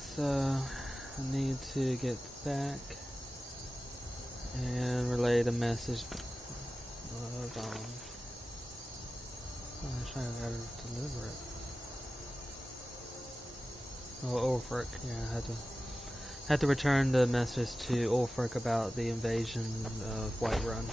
so I need to get back and relay the message of I gotta deliver it. Oh, Ulfric. Yeah, I had to return the message to Ulfric about the invasion of Whiterun.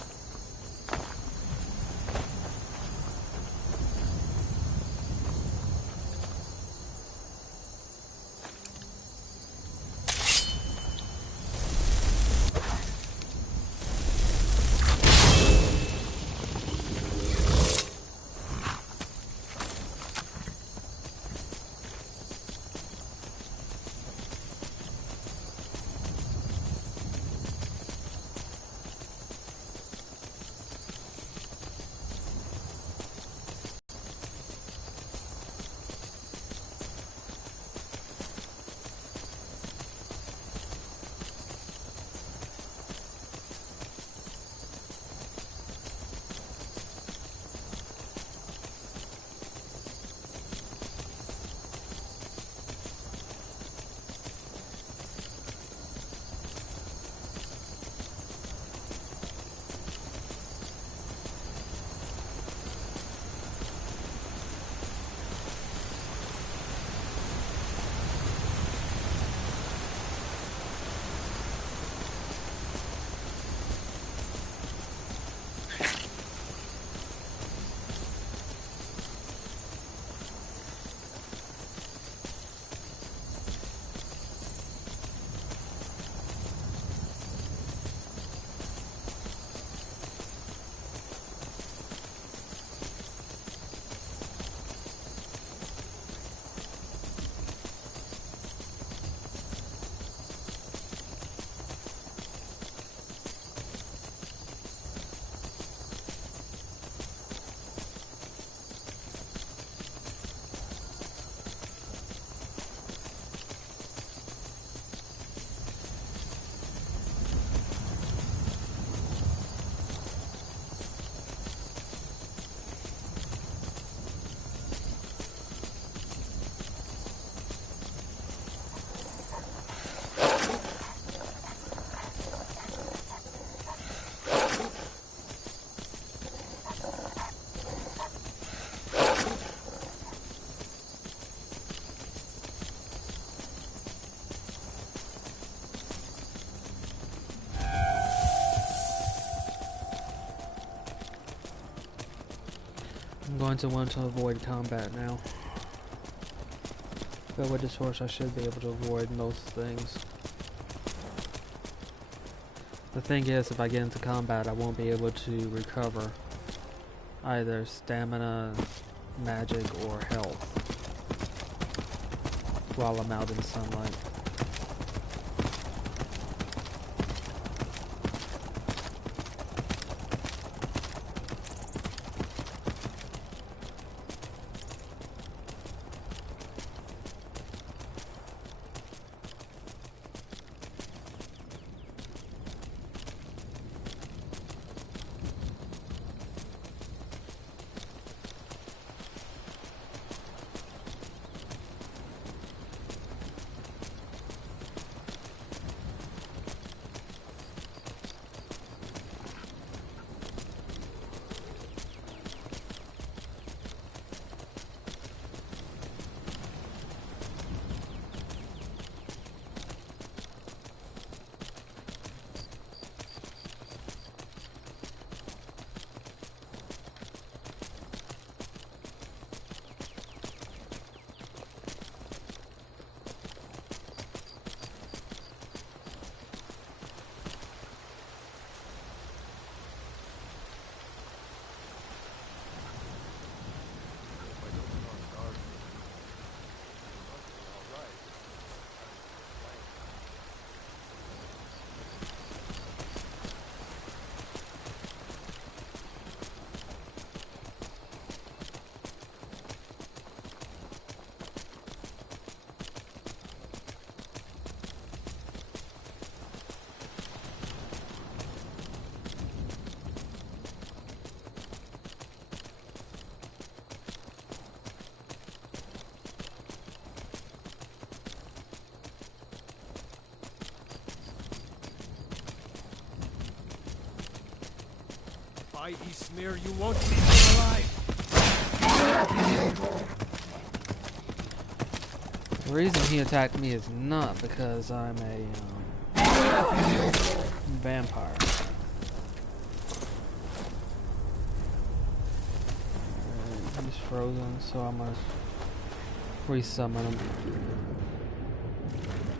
I'm going to want to avoid combat now. But with this horse I should be able to avoid most things. The thing is, if I get into combat I won't be able to recover either stamina, magic, or health while I'm out in sunlight. Spidey smear, you won't leave me alive. The reason he attacked me is not because I'm a vampire. He's frozen, so I'm gonna resummon him.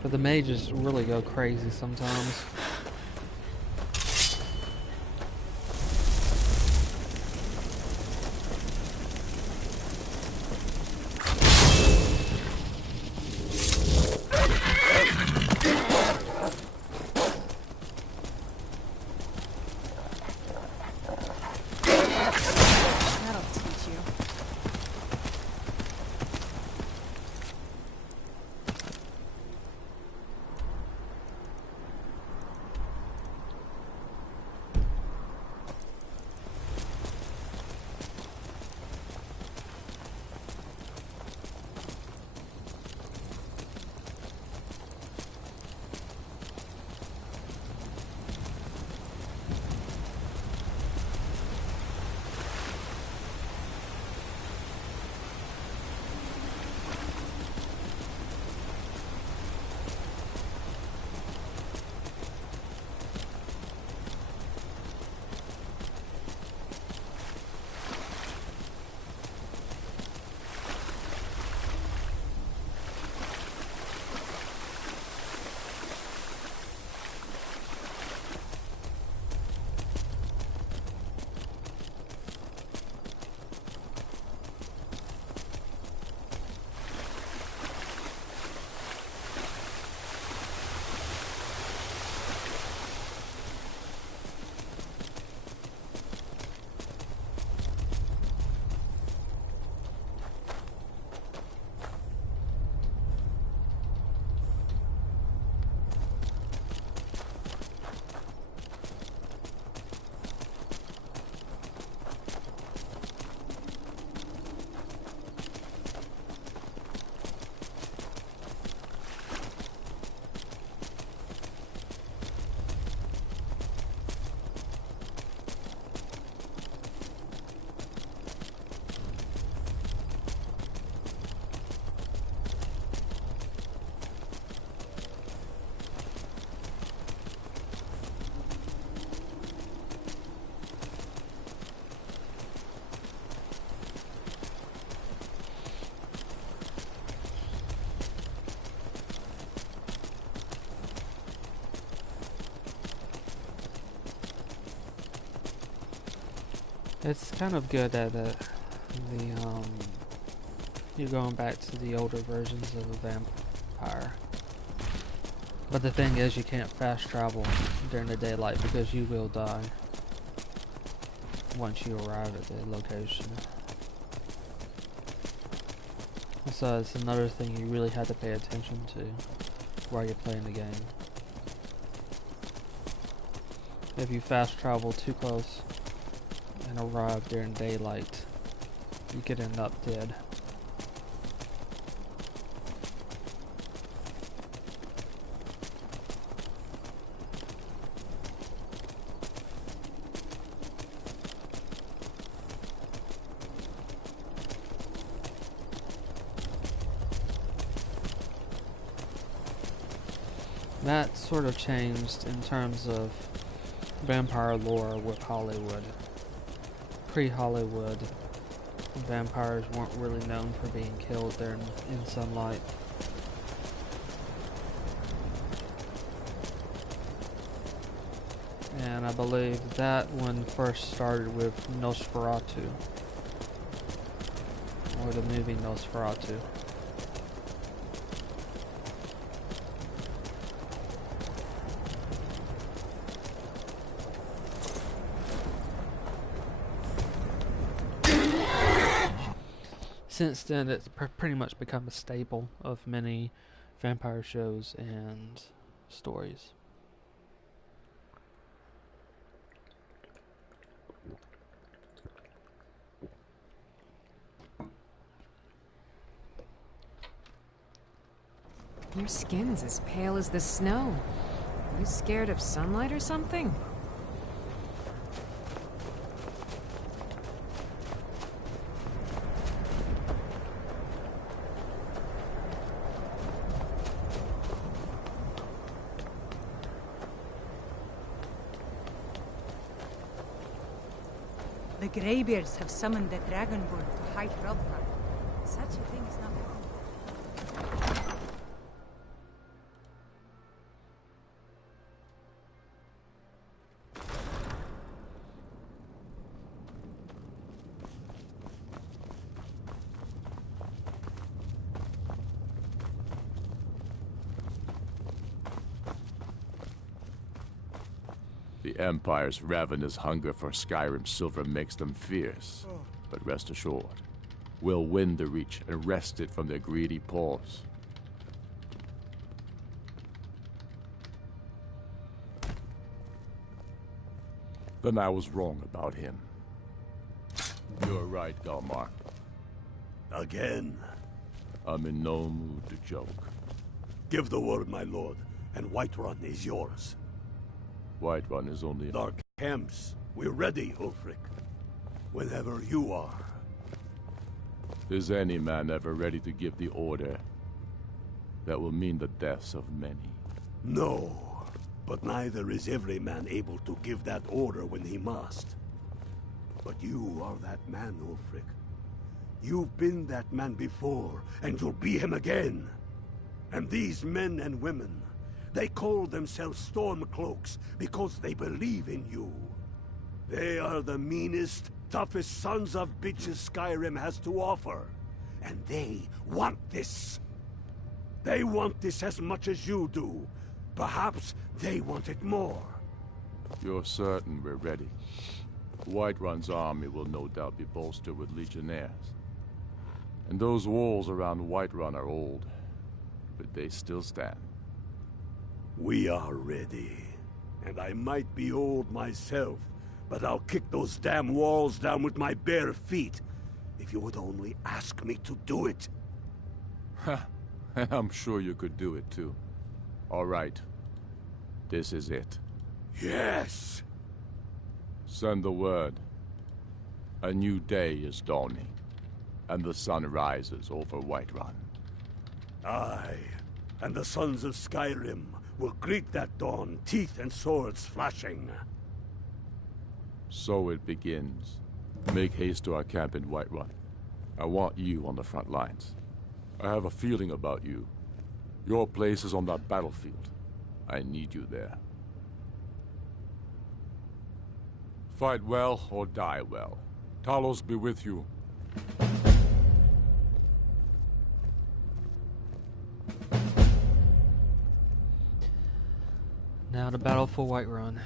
But the mages really go crazy sometimes. It's kind of good that you're going back to the older versions of a vampire. But the thing is, you can't fast travel during the daylight because you will die once you arrive at the location. So it's another thing you really have to pay attention to while you're playing the game. If you fast travel too close and arrive during daylight, you could end up dead. That sort of changed in terms of vampire lore with Hollywood. Pre-Hollywood, vampires weren't really known for being killed there in sunlight. And I believe that one first started with Nosferatu, or the movie Nosferatu. Since then, it's pretty much become a staple of many vampire shows and stories. Your skin's as pale as the snow. Are you scared of sunlight or something? The Greybeards have summoned the Dragonborn to hide Whiterun. Such a thing is not wrong. The Empire's ravenous hunger for Skyrim silver makes them fierce. But rest assured, we'll win the Reach and wrest it from their greedy paws. Then I was wrong about him. You're right, Galmar. Again? I'm in no mood to joke. Give the word, my lord, and Whiterun is yours. Whiterun is only... Our camps. We're ready, Ulfric. Whenever you are. Is any man ever ready to give the order that will mean the deaths of many? No, but neither is every man able to give that order when he must. But you are that man, Ulfric. You've been that man before, and you'll be him again. And these men and women, they call themselves Stormcloaks because they believe in you. They are the meanest, toughest sons of bitches Skyrim has to offer. And they want this. They want this as much as you do. Perhaps they want it more. You're certain we're ready? Whiterun's army will no doubt be bolstered with legionnaires. And those walls around Whiterun are old, but they still stand. We are ready. And I might be old myself, but I'll kick those damn walls down with my bare feet, if you would only ask me to do it. I'm sure you could do it too. All right. This is it. Yes! Send the word. A new day is dawning, and the sun rises over Whiterun. Aye, and the sons of Skyrim will greet that dawn, teeth and swords flashing. So it begins. Make haste to our camp in Whiterun. I want you on the front lines. I have a feeling about you. Your place is on that battlefield. I need you there. Fight well or die well. Talos be with you. Now to battle for Whiterun.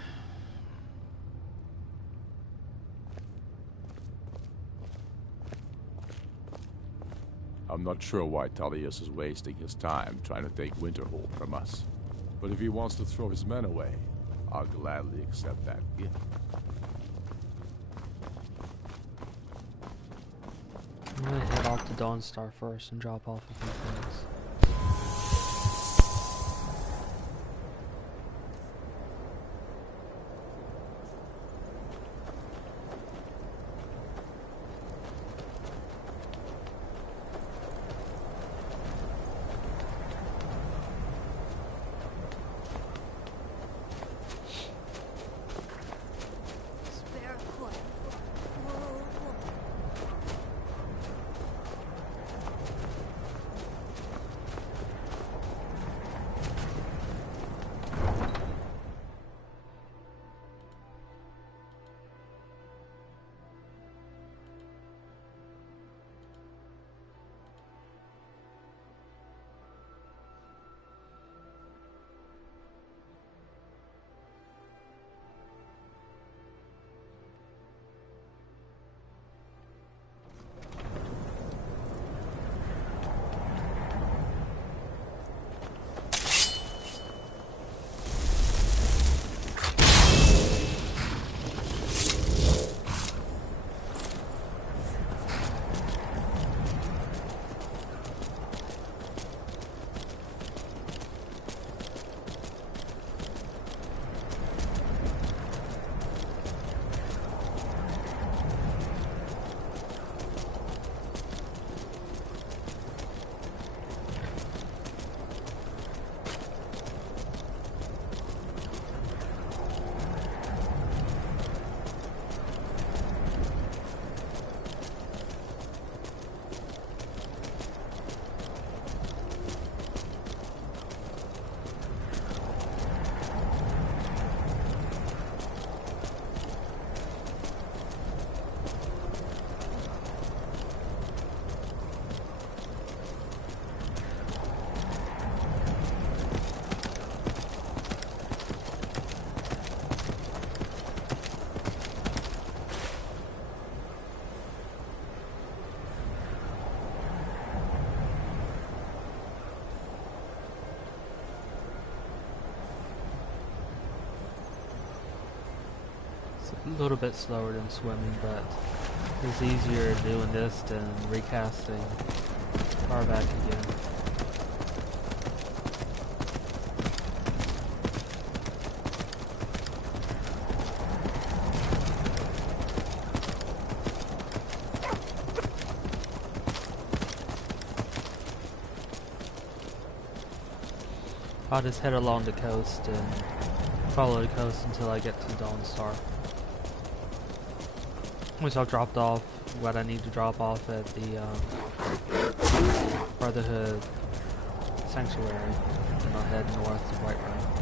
I'm not sure why Talius is wasting his time trying to take Winterhold from us. But if he wants to throw his men away, I'll gladly accept that gift. I'm gonna head off to Dawnstar first and drop off a few things. a little bit slower than swimming, but it's easier doing this than recasting far back again. I'll just head along the coast and follow the coast until I get to Dawnstar. Which I've dropped off what I need to drop off at the Brotherhood Sanctuary, and I'll head north to Whiterun.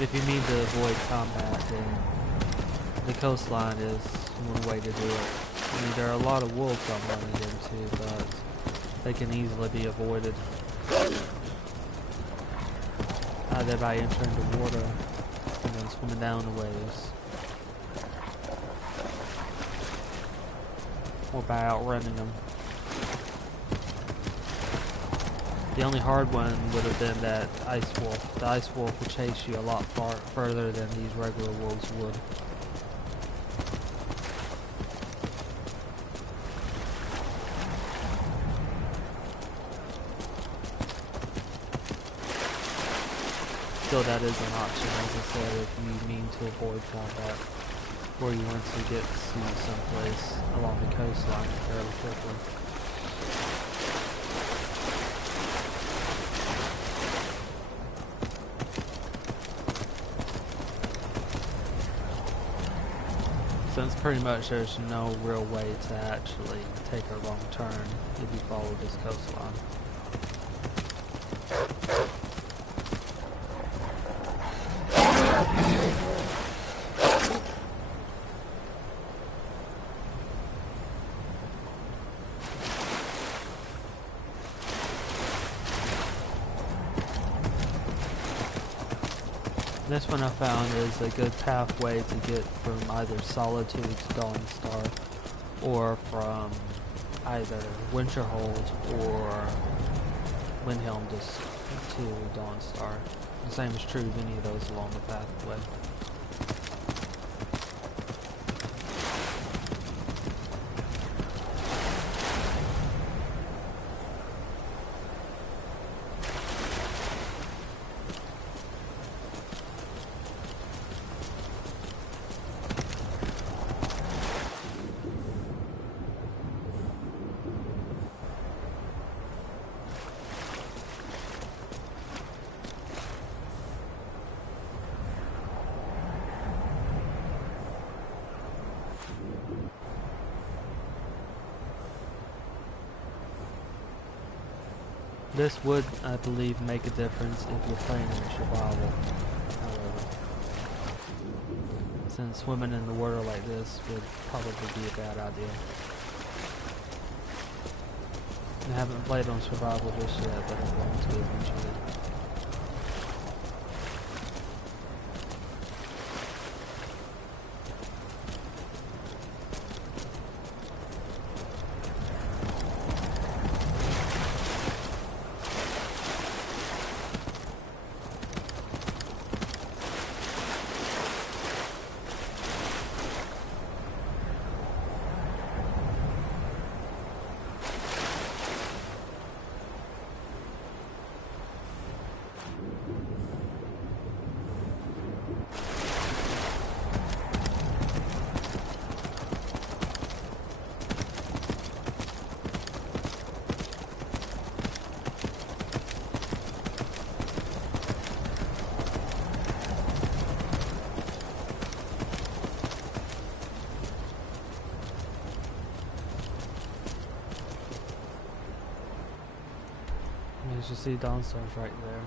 If you need to avoid combat, then the coastline is one way to do it. I mean, there are a lot of wolves I'm running into, but they can easily be avoided. Either by entering the water and then swimming down the waves, or by outrunning them. The only hard one would have been that ice wolf. The ice wolf would chase you a lot further than these regular wolves would. Still, that is an option, as I said, if you mean to avoid combat, or you want to get to someplace along the coastline fairly quickly. Since pretty much there's no real way to actually take a wrong turn if you follow this coastline. This one I found is a good pathway to get from either Solitude to Dawnstar, or from either Winterhold or Windhelm to Dawnstar. The same is true of any of those along the pathway. This would, I believe, make a difference if you're playing in survival. However, since swimming in the water like this would probably be a bad idea. I haven't played on survival just yet, but I'm going to eventually. As you see, Dawnstar's right there.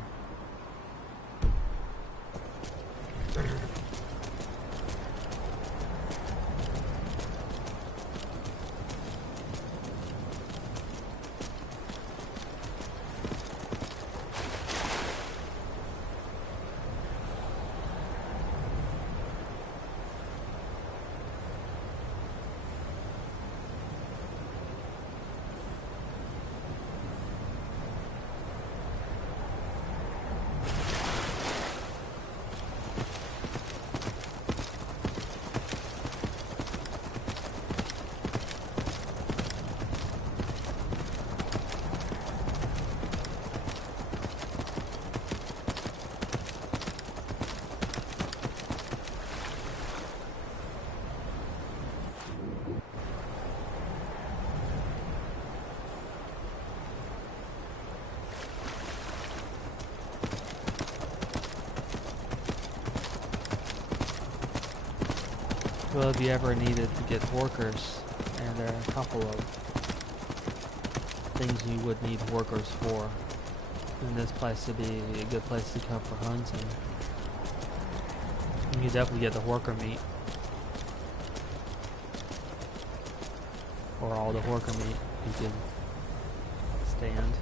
Well, if you ever needed to get workers, and there are a couple of things you would need workers for, then this place would be a good place to come for hunting. You could definitely get the worker meat. Or all the worker meat you can stand.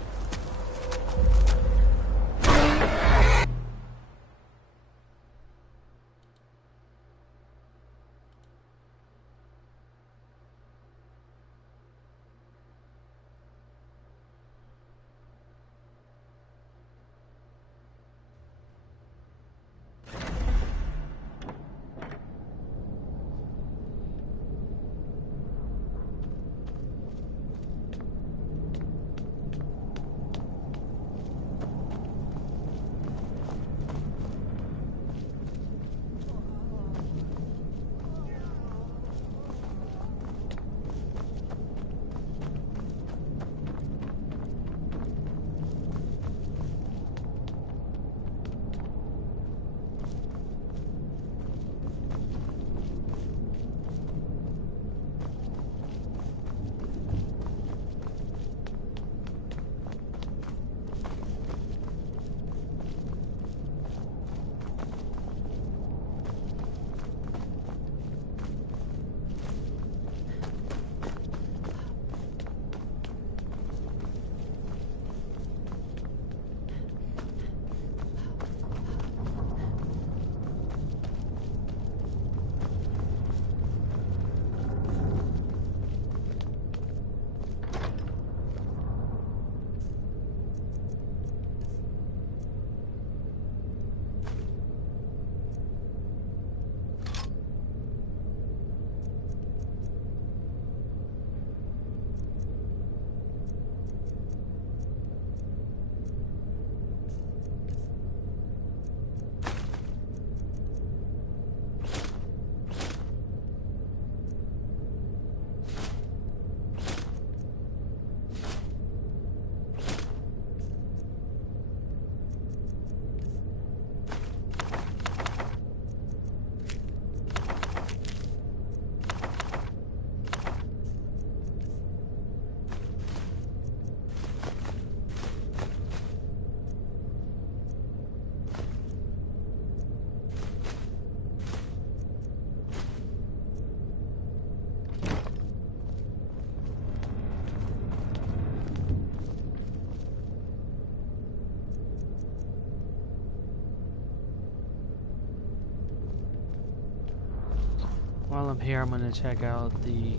While I'm here, I'm gonna check out the.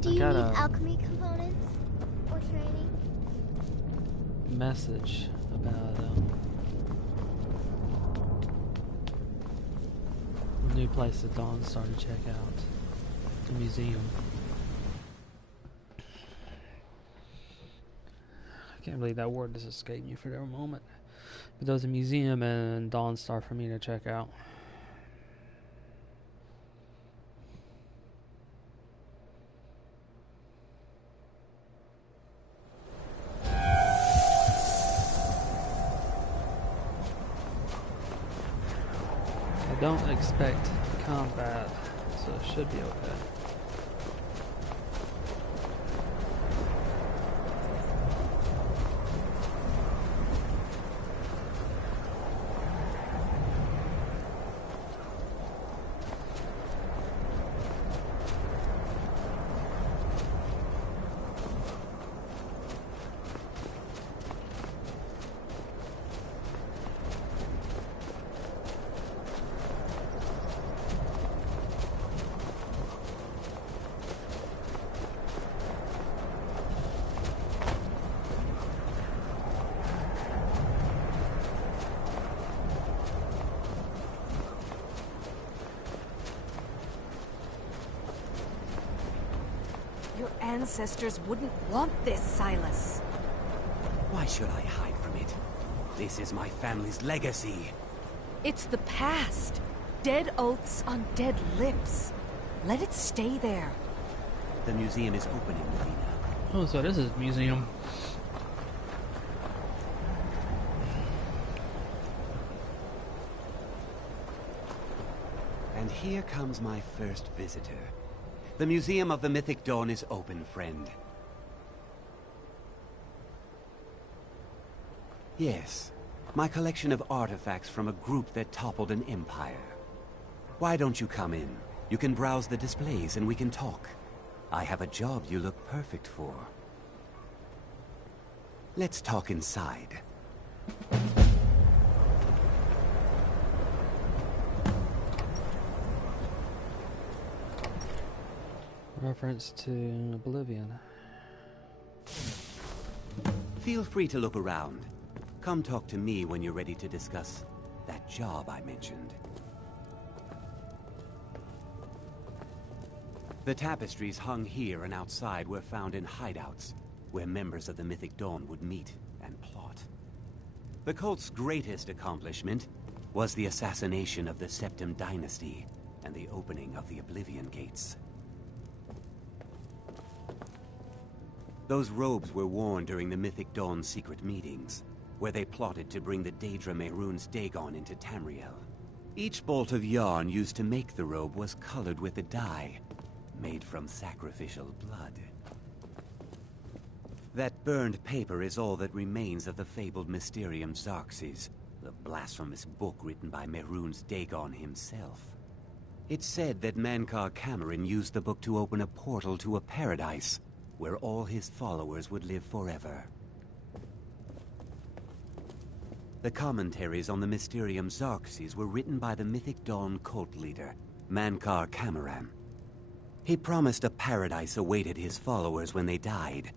Do you need alchemy components or training? Message about a new place at Dawnstar to check out. The museum. I can't believe that word just escaped me for a moment. But there's a museum in Dawnstar for me to check out. I don't expect combat, so it should be okay. Your ancestors wouldn't want this, Silas. Why should I hide from it? This is my family's legacy. It's the past. Dead oaths on dead lips. Let it stay there. The museum is opening, Medina. Oh, so this is a museum. And here comes my first visitor. The Museum of the Mythic Dawn is open, friend. Yes, my collection of artifacts from a group that toppled an empire. Why don't you come in? You can browse the displays and we can talk. I have a job you look perfect for. Let's talk inside. Reference to Oblivion. Feel free to look around. Come talk to me when you're ready to discuss that job I mentioned. The tapestries hung here and outside were found in hideouts, where members of the Mythic Dawn would meet and plot. The cult's greatest accomplishment was the assassination of the Septim Dynasty and the opening of the Oblivion Gates. Those robes were worn during the Mythic Dawn's secret meetings, where they plotted to bring the Daedra Mehrunes Dagon into Tamriel. Each bolt of yarn used to make the robe was colored with a dye, made from sacrificial blood. That burned paper is all that remains of the fabled Mysterium Xarxes, the blasphemous book written by Mehrunes Dagon himself. It's said that Mankar Cameron used the book to open a portal to a paradise, where all his followers would live forever. The commentaries on the Mysterium Xarxes were written by the Mythic Dawn cult leader, Mankar Cameron. He promised a paradise awaited his followers when they died,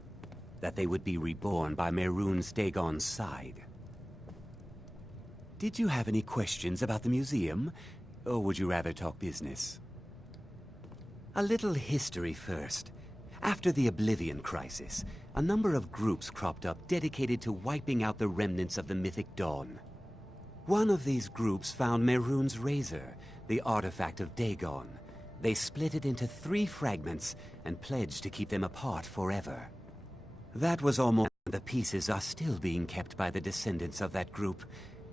that they would be reborn by Mehrunes Dagon's side. Did you have any questions about the museum, or would you rather talk business? A little history first. After the Oblivion Crisis, a number of groups cropped up dedicated to wiping out the remnants of the Mythic Dawn. One of these groups found Mehrunes' razor, the artifact of Dagon. They split it into 3 fragments and pledged to keep them apart forever. That was almost... The pieces are still being kept by the descendants of that group,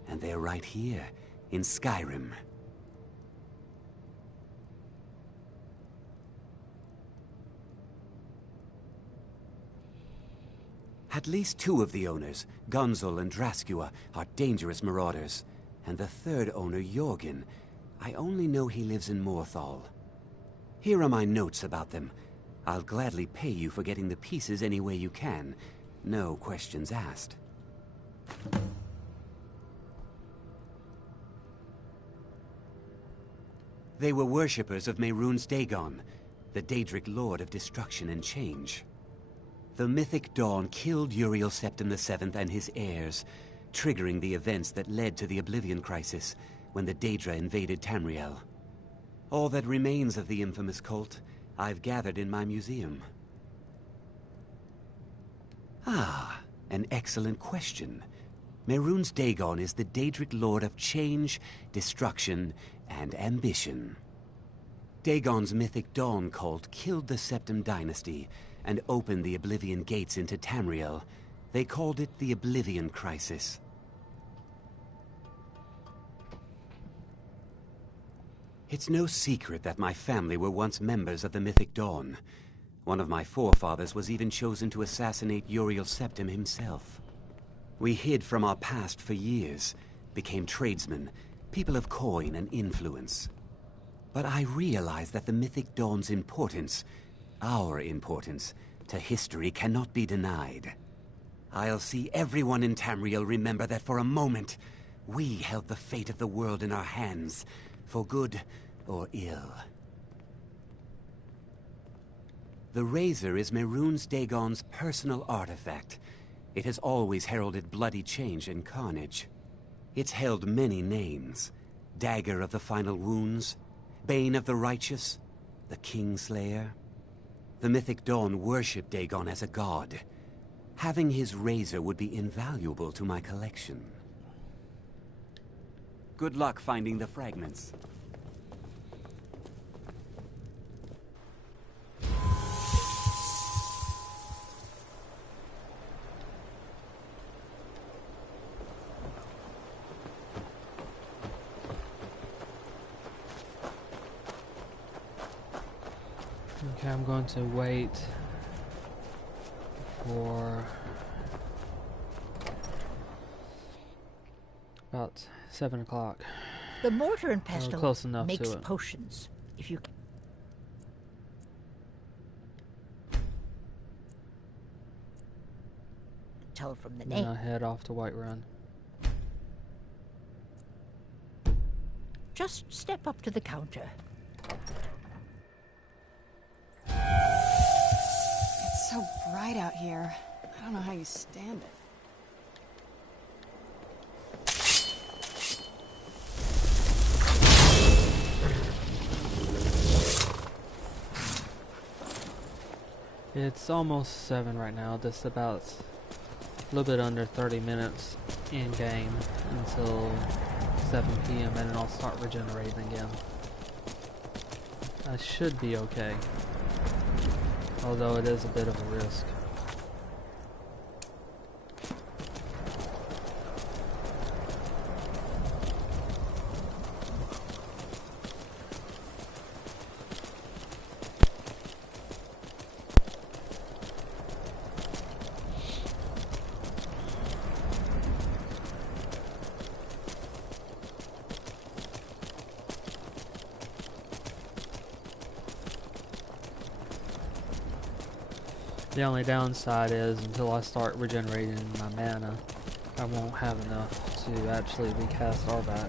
and they're right here, in Skyrim. At least 2 of the owners, Gunzel and Draskua, are dangerous marauders. And the 3rd owner, Jorgen, I only know he lives in Morthal. Here are my notes about them. I'll gladly pay you for getting the pieces any way you can. No questions asked. They were worshippers of Mehrunes Dagon, the Daedric Lord of Destruction and Change. The mythic Dawn killed Uriel Septim VII and his heirs, triggering the events that led to the Oblivion Crisis when the Daedra invaded Tamriel. All that remains of the infamous cult I've gathered in my museum. Ah, an excellent question. Mehrunes Dagon is the Daedric Lord of Change, Destruction, and Ambition. Dagon's mythic Dawn cult killed the Septim dynasty and opened the Oblivion gates into Tamriel. They called it the Oblivion Crisis. It's no secret that my family were once members of the mythic Dawn. One of my forefathers was even chosen to assassinate Uriel Septim himself. We hid from our past for years, became tradesmen, people of coin and influence. But I realized that the mythic Dawn's importance, our importance, to history cannot be denied. I'll see everyone in Tamriel remember that for a moment, we held the fate of the world in our hands, for good or ill. The Razor is Mehrunes Dagon's personal artifact. It has always heralded bloody change and carnage. It's held many names. Dagger of the Final Wounds, Bane of the Righteous, the Kingslayer. The mythic Dawn worshipped Dagon as a god. Having his razor would be invaluable to my collection. Good luck finding the fragments. Okay, I'm going to wait for about 7 o'clock. The mortar and pestle close enough makes to it. potions. If you tell from the Then name. I head off to Whiterun. Just step up to the counter. It's so bright out here. I don't know how you stand it. It's almost 7 right now, just about a little bit under 30 minutes in game until 7 p.m. and then I'll start regenerating again. I should be okay, although it is a bit of a risk. The only downside is until I start regenerating my mana, I won't have enough to actually recast Arvac.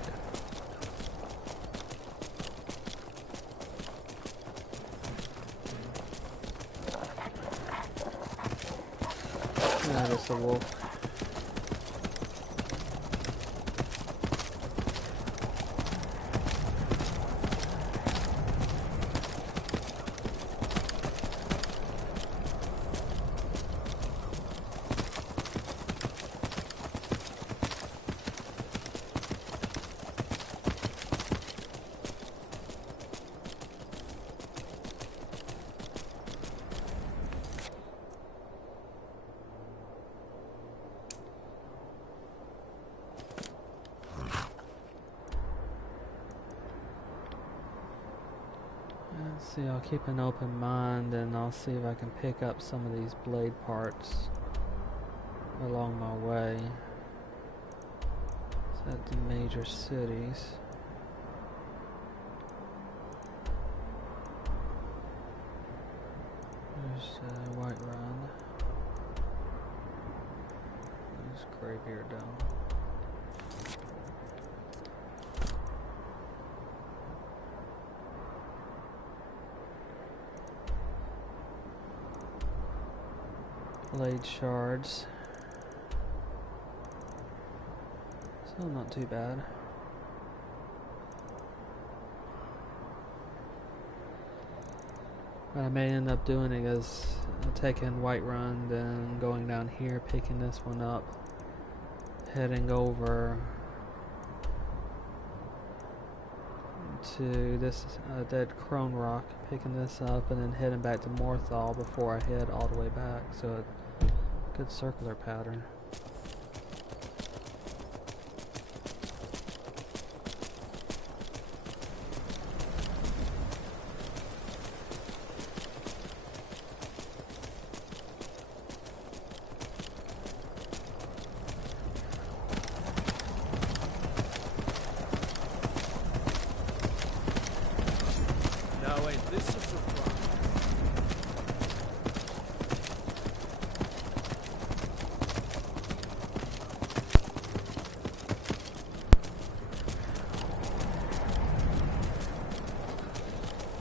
Yeah, just a wolf. Let's see, I'll keep an open mind and I'll see if I can pick up some of these blade parts along my way. It's at the major cities. There's Whiterun. There's Greybeard down. Blade shards. Still not too bad. What I may end up doing is taking Whiterun, then going down here, picking this one up, heading over to this dead Crone Rock, picking this up, and then heading back to Morthal before I head all the way back. So a good circular pattern.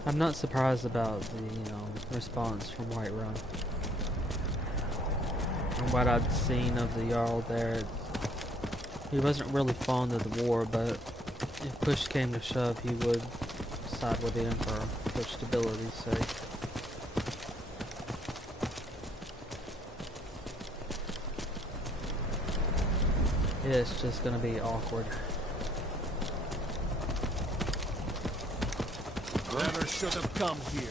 I'm not surprised about the response from Whiterun. From what I'd seen of the Jarl there, he wasn't really fond of the war, but if push came to shove, he would side with the Emperor for stability's sake. It's just gonna be awkward. Never should have come here.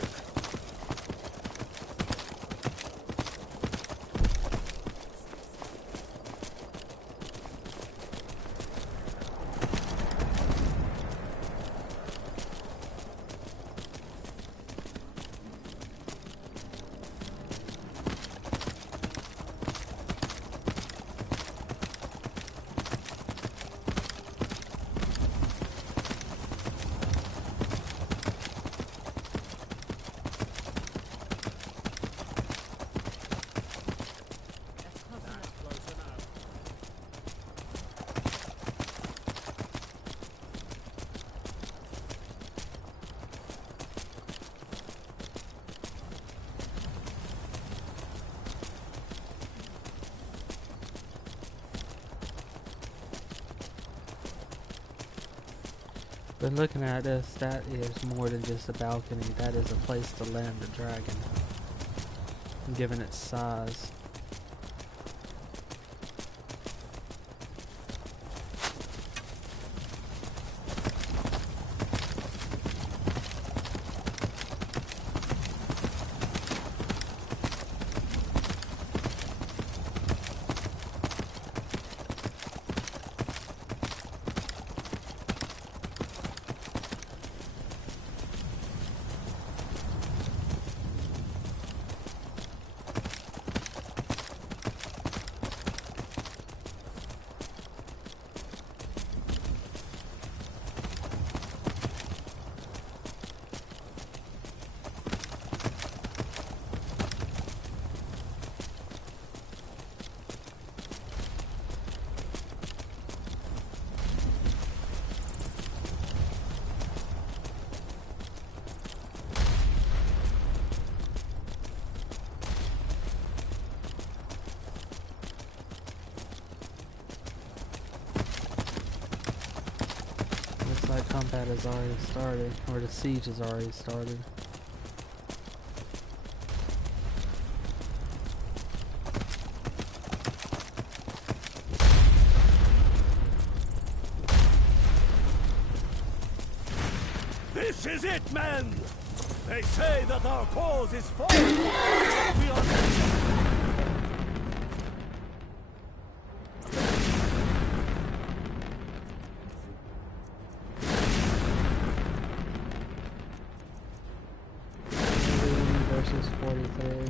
But looking at this, that is more than just a balcony. That is a place to land the dragon, given its size. Combat has already started, or the siege has already started. This is it, men! They say that our cause is false! We are versus 43.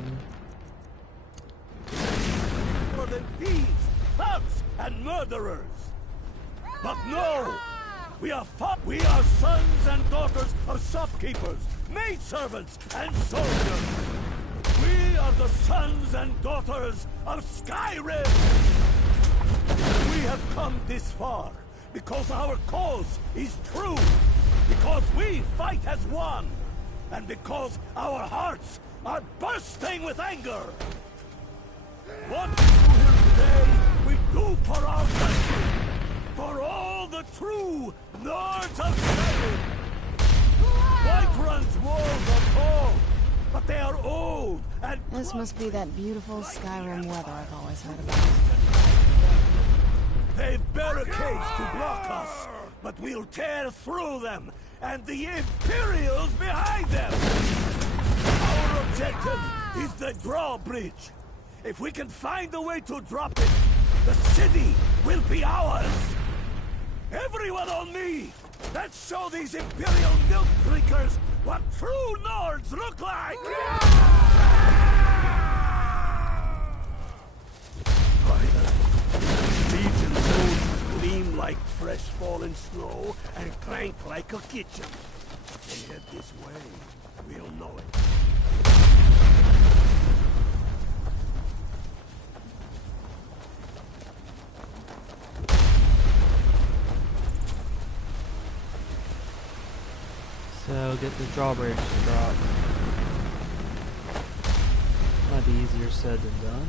more than thieves, thugs, and murderers! But no! We are sons and daughters of shopkeepers, maidservants, and soldiers! We are the sons and daughters of Skyrim! We have come this far because our cause is true, because we fight as one, and because our hearts are bursting with anger! What we do here today, we do for our country. For all the true Lords of Skyrim. Whiterun's walls are tall, but they are old and... This must be that beautiful Skyrim weather I've always heard about. They've barricades to block us, but we'll tear through them, and the Imperials behind them! Our objective is the drawbridge. If we can find a way to drop it, the city will be ours! Everyone on me! Let's show these Imperial milk drinkers what true Nords look like! Legion's oaths gleam like fresh fallen snow and clank like a kitchen. They head this way. We'll know it. So get the drawbridge to drop. Might be easier said than done.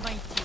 smite you.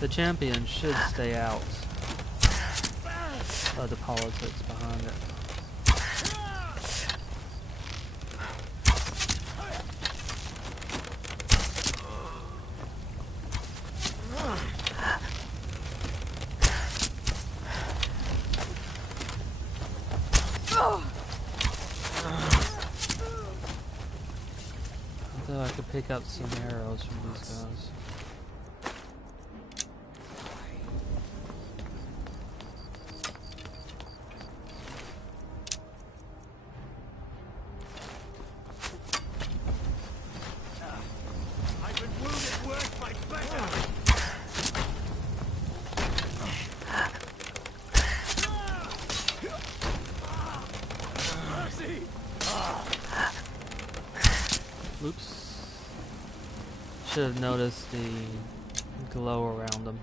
The champion should stay out of the politics behind it. Although I could pick up some arrows from these guys. Oops. Should have noticed the glow around them.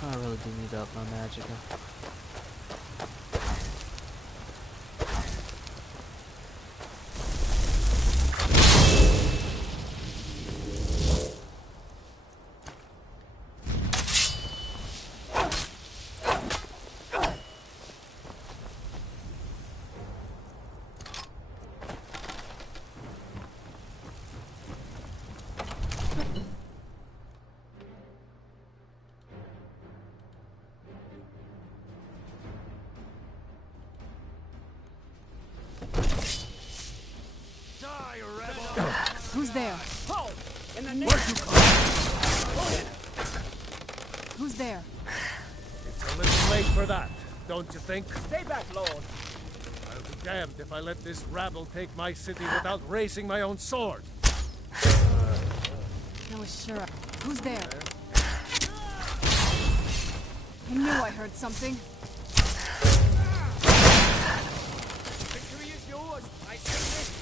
I really do need to up my magic. Who's there? Who's there? It's a little late for that, don't you think? Stay back, Lord. I'll be damned if I let this rabble take my city without raising my own sword. I was sure. Who's there? I knew I heard something. Victory is yours. I say it.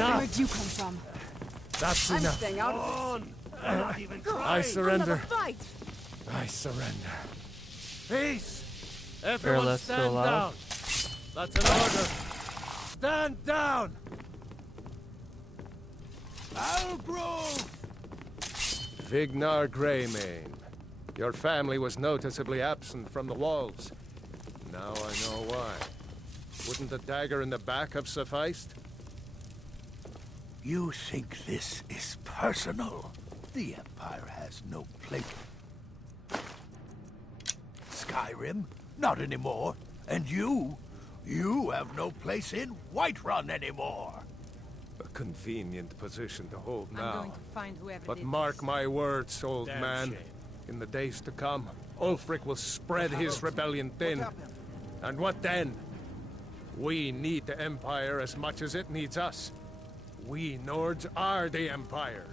Where'd you come from? That's I'm enough. staying out of this. I surrender. Fight. I surrender. Peace! Everyone Fearless, stand still alive. down. That's an order. Stand down! Algrove! Vignar Greymane. Your family was noticeably absent from the walls. Now I know why. Wouldn't the dagger in the back have sufficed? You think this is personal? The Empire has no place. Skyrim? Not anymore. And you have no place in Whiterun anymore. A convenient position to hold I'm now. going to find whoever But did mark this. my words, old man. In the days to come, Ulfric will spread his rebellion thin. And what then? We need the Empire as much as it needs us. We Nords are the Empire.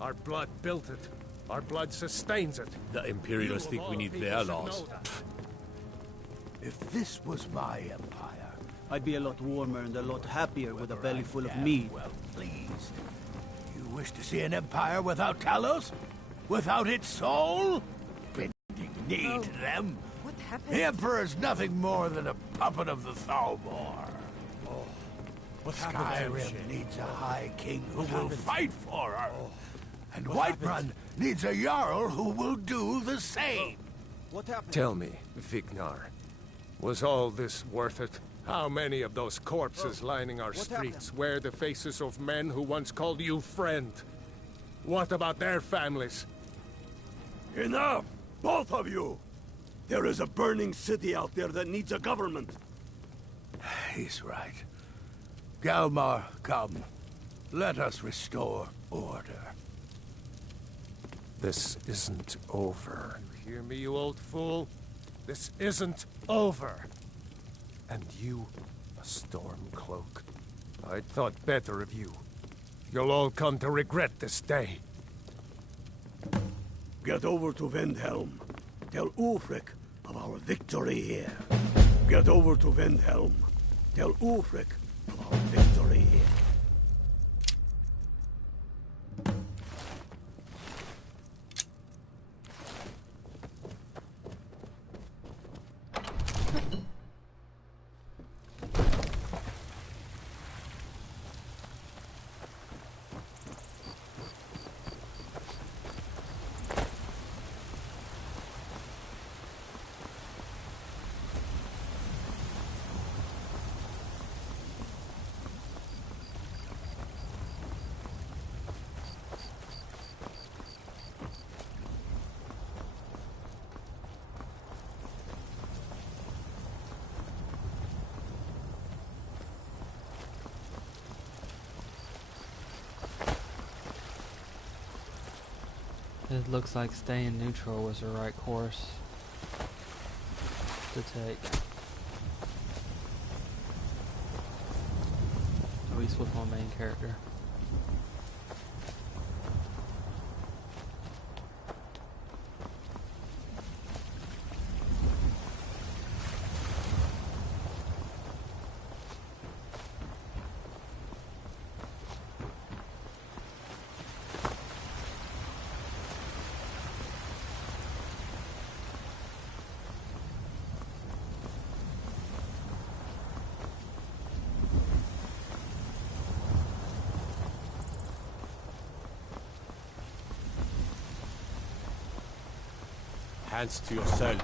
Our blood built it. Our blood sustains it. The Imperials think we need their laws. If this was my empire, I'd be a lot warmer and a lot happier with a belly full of meat. well pleased. You wish to see an empire without Talos? Without its soul? Bending knee to them? What happened? The Emperor's nothing more than a puppet of the Thalmor. What happened? Skyrim needs a High King who will fight for her. And Whiterun needs a Jarl who will do the same. What happened? Tell me, Vignar, was all this worth it? How many of those corpses lining our streets wear the faces of men who once called you friend? What about their families? Enough! Both of you! There is a burning city out there that needs a government. He's right. Galmar, come. Let us restore order. This isn't over. You hear me, you old fool? This isn't over. And you, a Stormcloak. I thought better of you. You'll all come to regret this day. Get over to Windhelm. Tell Ulfric of our victory here. Get over to Windhelm. Tell Ulfric of our victory here. It looks like staying neutral was the right course to take. At least with my main character. Hands to yourself.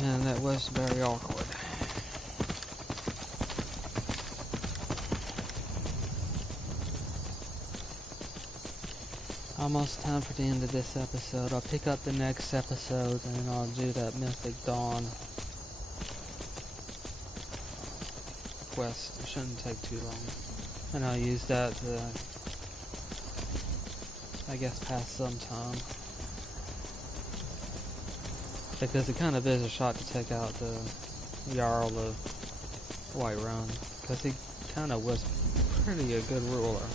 And that was very awkward. Almost time for the end of this episode. I'll pick up the next episode and I'll do that Mythic Dawn quest. It shouldn't take too long. And I'll use that to, I guess, pass some time. Because it kind of is a shot to take out the Jarl of Whiterun, because he kind of was pretty a good ruler.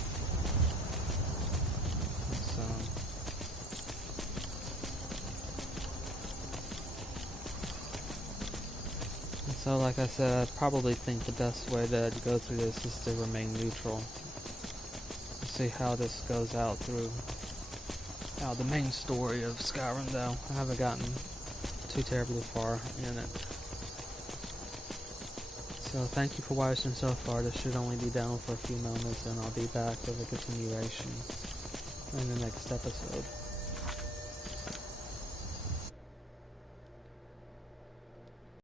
So like I said, I probably think the best way to go through this is to remain neutral. See how this goes out through the main story of Skyrim, though. I haven't gotten too terribly far in it. So thank you for watching so far. This should only be down for a few moments, and I'll be back with a continuation in the next episode.